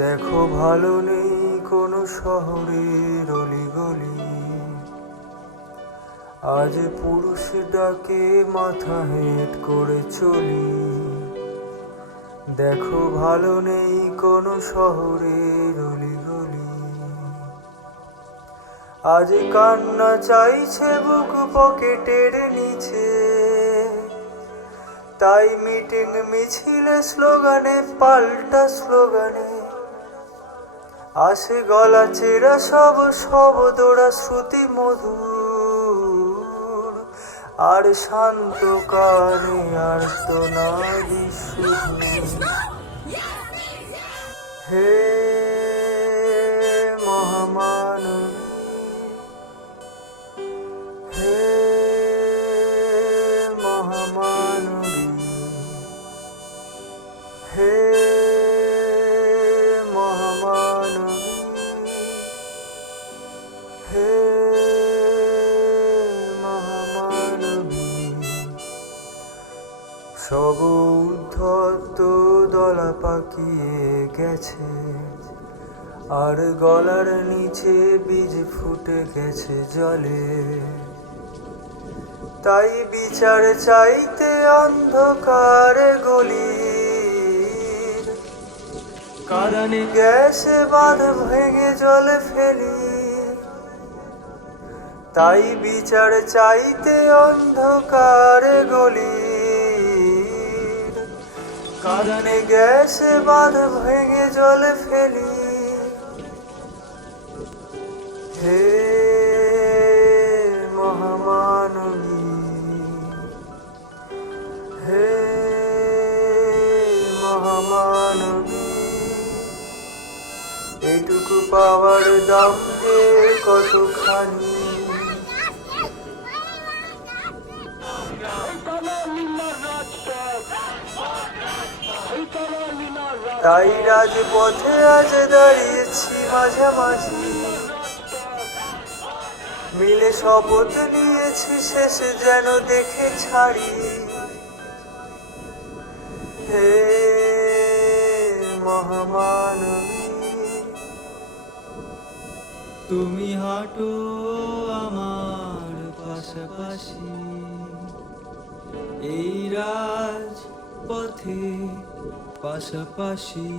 দেখো ভালো নেই কোনো শহরের অলিগলি, আজ পুরুষ ডাকে মাথা হেঁট করে চলি। দেখো ভালো নেই কোনো শহরের অলিগলি, আজ কান্না চাইছে বুক পকেটের নিচে। তাই মিটিং মিছিলে স্লোগানে পাল্টা স্লোগানে আসে গলা চেরা সব শব্দরা শ্রুতি মধুর, আর শান্ত কানে আর্তনাদি শুধু। হে মহামানবী, হে মহামানবী, হে মহামানবী, হে মহামানবী। সব উদ্ধত দলা পাকিয়ে গেছে, আর গলার নিচে বীজ ফুটে গেছে জলে। তাই বিচার চাইতে অন্ধকার গলির কারণে গ্যাসে বাঁধ ভেঙে জলে ফেলি। তাই বিচার চাইতে অন্ধকার গলির কারণে গ্যাসে বাঁধ ভেঙে জলে ফেলি। হে মহামানবী, হে মহামানবী, এইটুকু পাওয়ার দাম যে কতখানি। তাই রাজপথে আজ দাঁড়িয়েছি মাঝামাঝি, মিলে শপথ নিয়েছি শেষে যেন দেখে ছাড়ি। হে মহামানবী, তুমি হাঁটো আমার পাশাপাশি, এই রাজপথে পাশাপাশি।